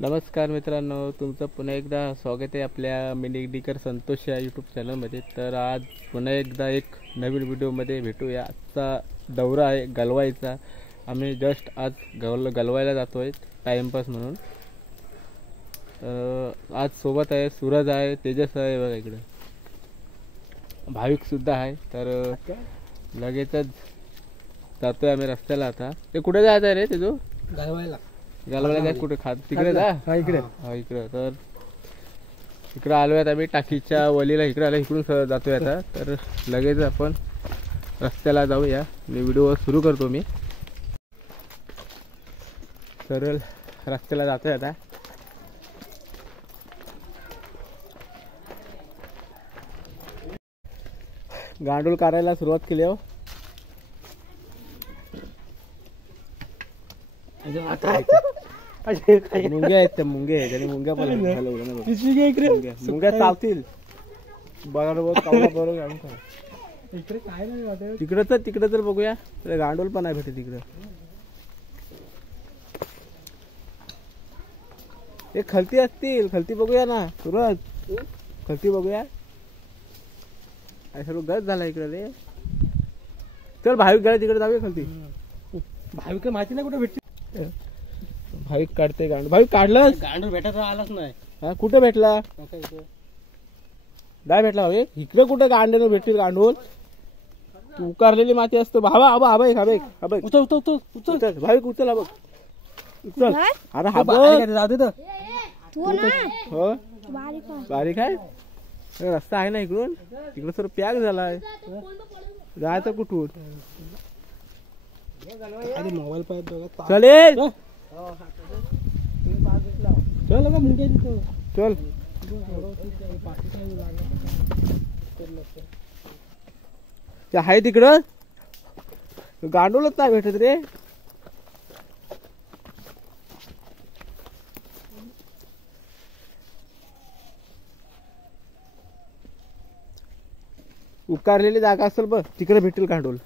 नमस्कार मित्रांनो, तुमचं पुन्हा एकदा स्वागत आहे आपल्या मिनी डिकर संतोष या यूट्यूब चॅनलमध्ये। तर आज पुन्हा एकदा एक नवीन व्हिडिओमध्ये भेटूया। आजचा दौरा आहे गलवाईचा। आम्ही जस्ट आज गलवायला जातो आहे टाइमपास म्हणून। आज सोबत आहे सूरज आहे, तेजस आहे, बघा इकडे भाविक सुद्धा आहे। तर लगेचच जातोय आम्ही रस्त्याला। आता ते कुठे जायचं आहे रे तेजू? गलवायला काय कुठे खात तिकडे जा? इकडे इकडे तर इकडे आलोय आम्ही टाकीच्या वलीला। इकडे आलो, इकडून जातोय आता। तर लगेच आपण रस्त्याला जाऊया। मी व्हिडिओ सुरू करतो। मी सरळ रस्त्याला जातोय आता। गांडूळ काढायला सुरुवात केली हो। मुंग्या आहेत त्या, मुंग्या आहेत आणि मुंग्या पण मुंग्या चावतील। तिकडे तर बघूया, गांडूळ पण आहे भेटे तिकडे। हे खलती असतील, खलती बघूया ना सूरज, खलती बघूया। सर्व गज झाला इकडे रे। चल भाविक गेला तिकडे जाऊया खलती। भाविक माहिती नाही कुठे भेटते। भाविक काढते गांडूळ। भाविक काढलं, गांडूळ भेटत आलाच नाही। हा कुठे भेटला? नाही भेटला भाविक। इकडे कुठे गांडूळ भेटतील? गांडूळ उकारलेली माती असतो। भावा आबा आबा एक उचल उचल उचल उचल भाविक उचल बघ, उचल। अरे हा बघ, जाऊ दे तर। हो बारीक आहे। रस्ता आहे ना इकडून, तिकडे सर्व पॅक झालाय। जायचं कुठून? मोबाईल पाहिजे चल चल का मुंग्या तिथं चल। ते आहे तिकडं गांडूळच नाही भेटत रे। उकारलेली जागा असेल बघ, तिकडे भेटेल गांडूळ।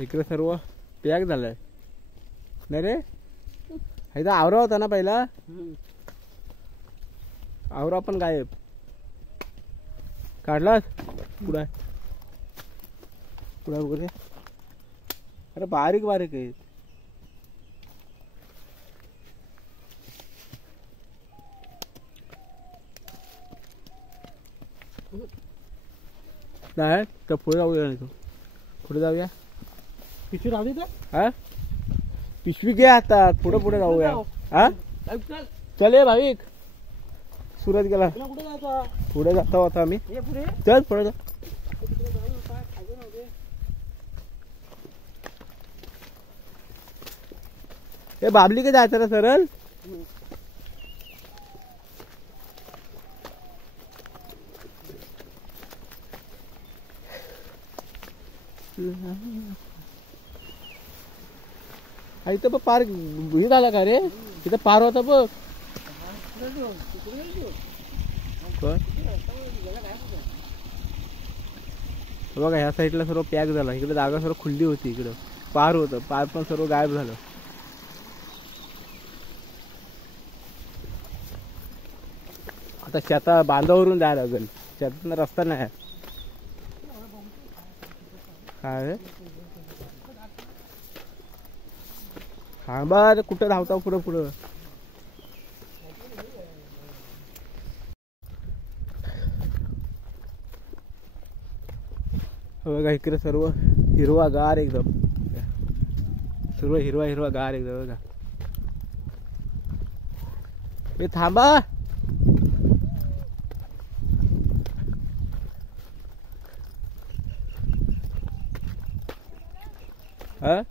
इकडे सर्व पॅक झालाय नाही रे। इथं आवरा होता ना पहिला, आवरा पण गायब। काढलास पुढे पुढे वगैरे? अरे बारीक बारीक आहे। नाही तर पुढे जाऊया, नाही तो पुढे जाऊया। पिशवी राहू दे। हा पिशवी घे आता, पुढे पुढे जाऊया। हा चल ये भाविक। सूरज गेला, पुढे जातो आता आम्ही। चल पुढे जा। हे बाबली के जायचं ना सरळ? इथं बघ पार हे झाला का रे? इथं पार होता बघ। बघा ह्या साईडला सर्व पॅक झाला। इकडे जागा सर्व खुल्ली होती, इकडं पार होतं, पार पण सर्व गायब झालं। आता शेता बांधावरून जायला लागेल, शेतातून रस्ता नाही। काय हा बरं, कुठं धावता पुढं पुढं? बघा इकडे सर्व हिरवा गार एकदम, सर्व हिरवा हिरवा गार एकदम। बघा हे थांबा। हा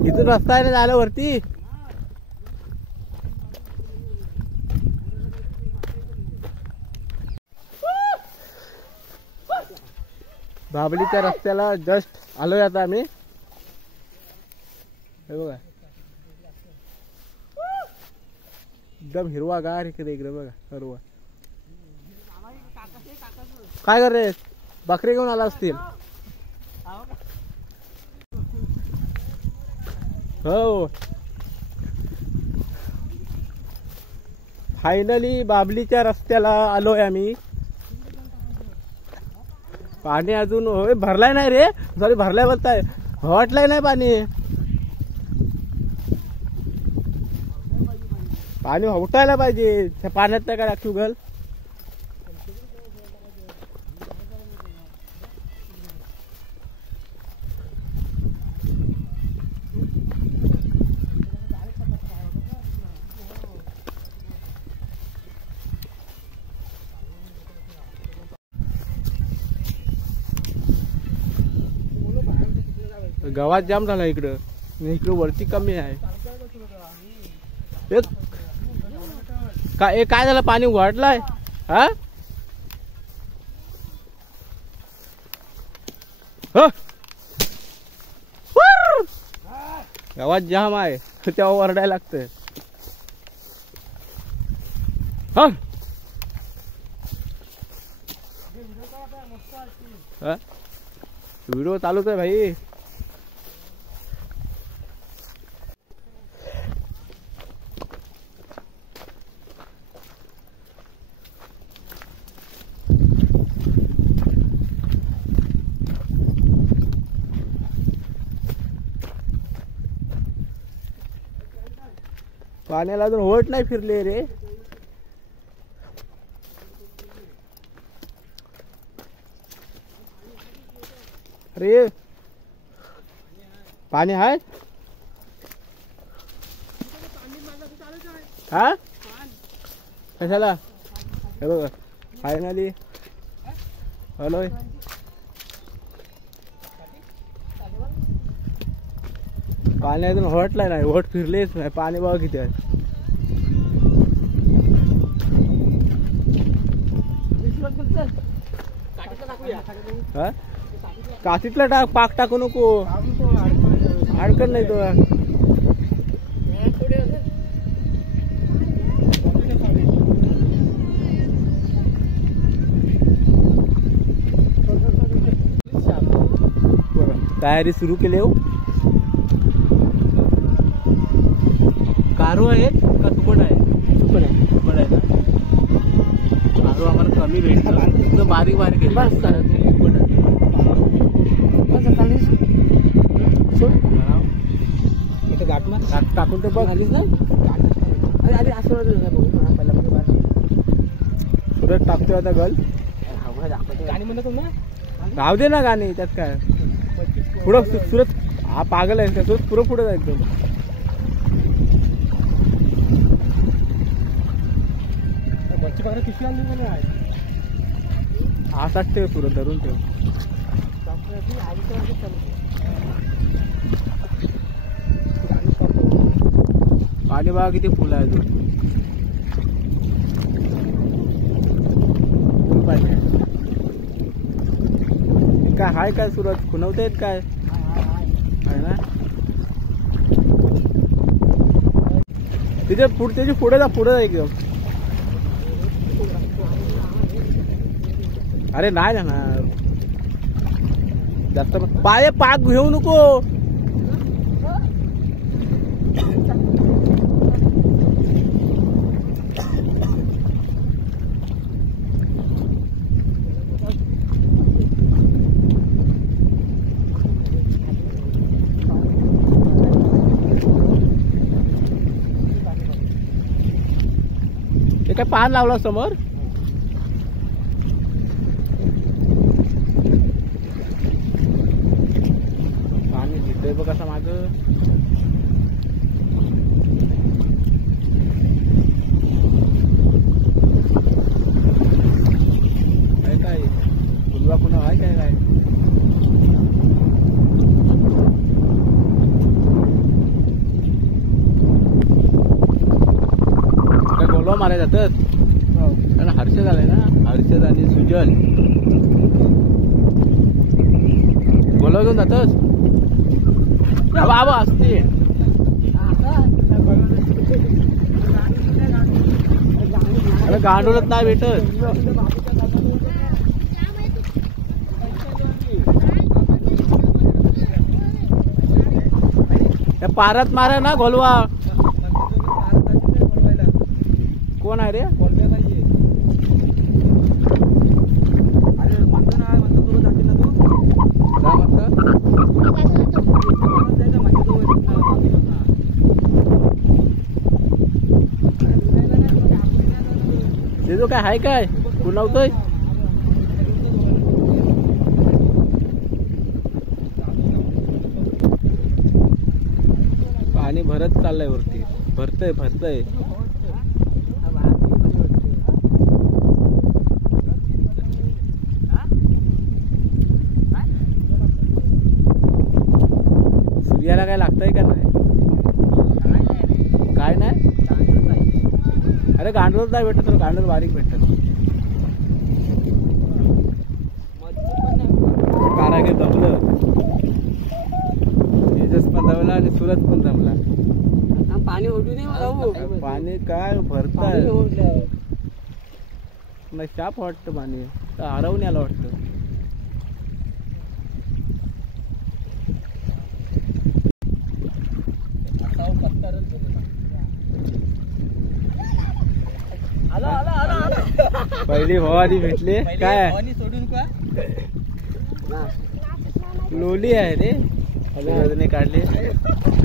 इथून रस्ता आहे ना जायला वरती? बाबलीच्या रस्त्याला जस्ट आलोय आता आम्ही। हे बघा एकदम हिरवा गार इकडे इकडे बघा सर्व. काय कर रे बकरी घेऊन आला असतील. हो फायनली बाबलीच्या रस्त्याला आलोय आम्ही. पाणी अजून होय भरलाय नाही रे. सॉरी भरलाय बोलताय हटलाय नाही पाणी. पाणी उठायला पाहिजे. त्या पाण्यात काय राखू गल. गावात जाम झाला इकडं. इकडं वरती कमी आहे. काय झालं पाणी वाढलाय. हा गावात जाम आहे तेव्हा वरडायला लागतंय. व्हिडिओ चालूच आहे भाई. पाण्याला अजून होट नाही फिरले रे. अरे पाणी आहे. हा कशाला. हे बघ फायनली हलोय. पाणी अजून होटलाय नाही. होट फिरलेच नाही. पाणी बघा किती आहे. कातीतला टाक. पाक टाकू नको. अडकत नाही तो. तयारी सुरू केली हो. कारो आहे का सुकट आहे. सुकट आहे. सुकट आहे ना. कारो आम्हाला कमी भेटला. एकदम बारीक बारीक आहे. बस सुकट आहे. टाकून तर बघ सुरत टाकतोय आता गल. राहू दे ना गाणी त्यात काय. पुढं सुरत हा पागल आहे का. सुरत पुढं पुढे जायचं. असाच ठेव सुरत धरून ठेव. पाणी बघा किती फुल आहे. काय हाय काय सुरत खुणवता येत काय आहे ना. तिथे त्याची पुढे जा. पुढे जा एकदम. अरे नाही जाणार जास्त. पाय पाक घेऊ नको. ते काय पान लावला समोर. पाणी दिसतंय बघ कसं माग. काय काय पुलवा पुन्हा आहे काय काय. काय गोलवा मारायला जातात. कारण हर्षद आलाय ना. हर्षद आणि सुजल गोलवा घेऊन जातच. बाबा असते अरे गांडूळच नाही भेटत. त्या पारात मारा ना घोलवा. कोण आहे रे? काय हाय काय पुनवतोय? पाणी भरत चाललंय वरती. भरतय भरतय. सूर्याला काय लागतंय का नाही? काय नाही. अरे गांडूळ नाही भेटत. गांडूळ बारीक भेटत. कारागीर जमलं. तेजस पण जमला आणि सुरत पण जमला. पाणी ओढू नये. पाणी काय भरताय. नाही शाप वाटतं पाणी. हरवून यायला वाटतं. पहिली भवानी भेटली. काय सोडून का लोली आहे रे. रोजने काढली.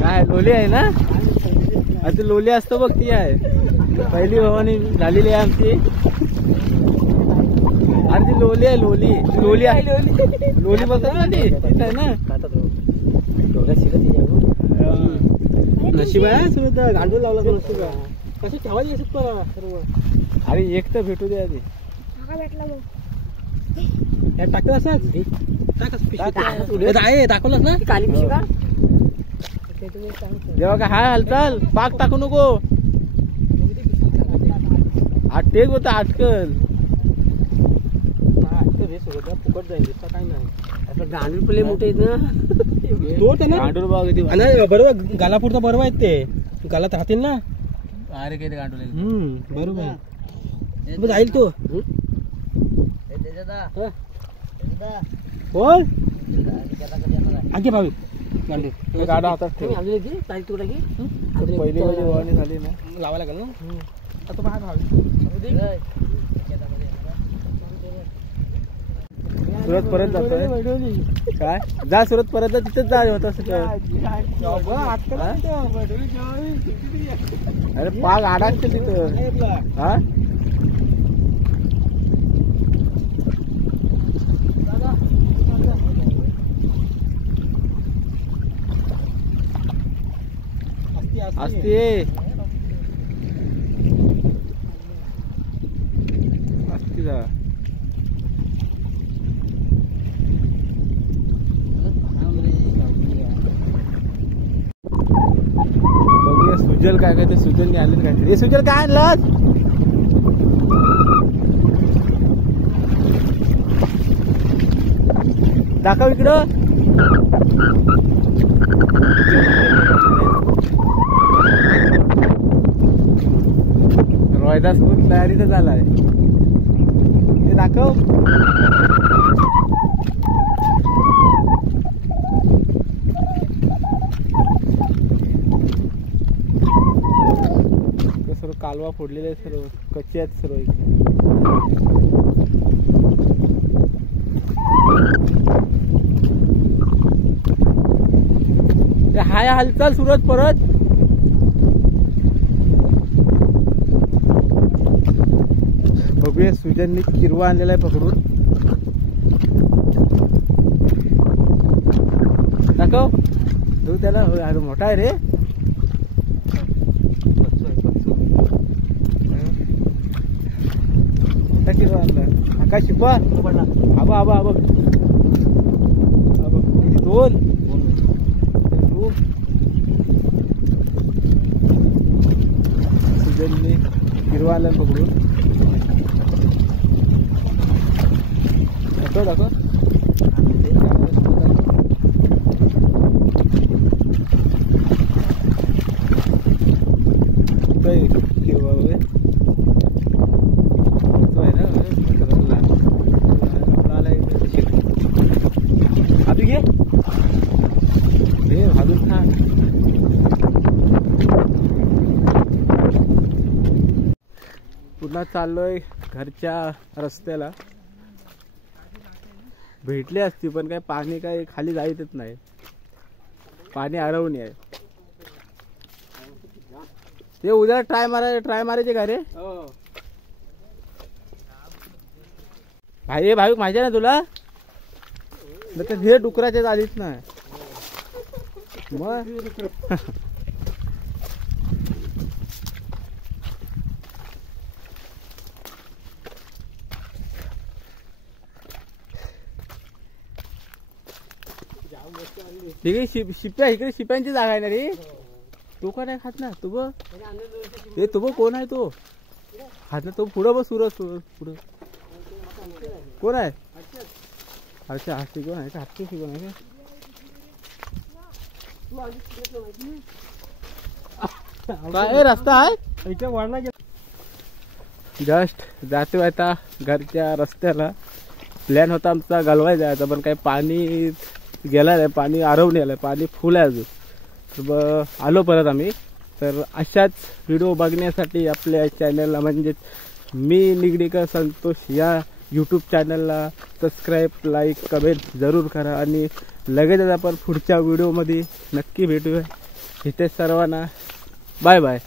काय लोली आहे ना. आता लोली असतो बघ ती आहे. पहिली भवानी झालेली आहे आमची. अरे ती लोली आहे. लोली लोली आहे. लोली बोलतात ना ती. तीच आहे ना. नशीब आहे सुद्धा. गांडूळ लावला तर नशीब आहे. कसं ठेवायची असत पण सर्व. अरे एक तर भेटू दे आधी. टाकत असंच दाखवलंच ना काली पिशवी का. जेव्हा का हाय हालचाल पाक टाकू नको. आटेक होता आटकल. फुकट जाईल काय नाही. गांडूळ पहिले मोठे आहेत ना. गांडूळ बाग बरोबर गालापूरचा बरोबर आहेत ते. गालात राहतील ना. अरे काही गांडूळ. बरोबर जाईल तो. बोल आगे भावी गांडूळ गाडा हातात ठेव. पहिली भवानी झाली ना. लावा लागेल ना. आता बाहेर भावी सुरत परत जातोय. काय जा सुरत परत जा. तिथेच जा होत असं. अरे पाग आडाकते तिथं. हा असते. असते जा. बघूया सुजल काय काय. ते सुजलने आले काय. हे सुजल काय आणलं. दाखव इकडं. रोहिदास खूप तयारीचा झालाय. ते दाखव. सर्व कालवा फोडलेले आहे. सर्व कच्चे आहेत सर्व. हाय हालचाल सुरत परत. बघूया सुजननी किरवा आणलेला आहे पकडून. दाखव तू त्याला. मोठा आहे रे. मोठा किरवा आणला. आकाश शिकवा. आबा आबा आबा. किती दोन. सुजननी किरवा आणला पकडून. दाखव दाखव. हे भाजून खा. पुन्हा चाललोय घरच्या रस्त्याला. भेटली असती पण काय पाणी काय खाली जायचंच नाही, पाणी अडवणी आहे. ते उद्या ट्राय मारायचे का रे भाई? भाई माहिती ना तुला, हे डुकराच्या आधीच ना मग. ठीक शिप्या इकडे, शिप्यांची जागा आहे ना रे. तो का नाही खात ना तू बघ, ते तू बघ कोण आहे तो खात ना तो. पुढं बघ सुरज पुढं कोण आहे? अच्छा हाती कोण आहे का? हाती कोण आहे का? रस्ता आहे वाढला. जस्ट जातो आता घरच्या रस्त्याला. प्लॅन होता आमचा गलवाय जायचा पण काही पाणी गेला नाही, पाणी आरवून आलं, पाणी फुल आहे अजून. तर आलो परत आम्ही. तर अशाच व्हिडिओ बघण्यासाठी आपल्या चॅनलला म्हणजेच मी निगडीकर संतोष या यूट्यूब चॅनलला सबस्क्राईब, लाईक, कमेंट जरूर करा. आणि लगेचच आपण पुढच्या व्हिडिओमध्ये नक्की भेटूया. इथे सर्वांना बाय बाय.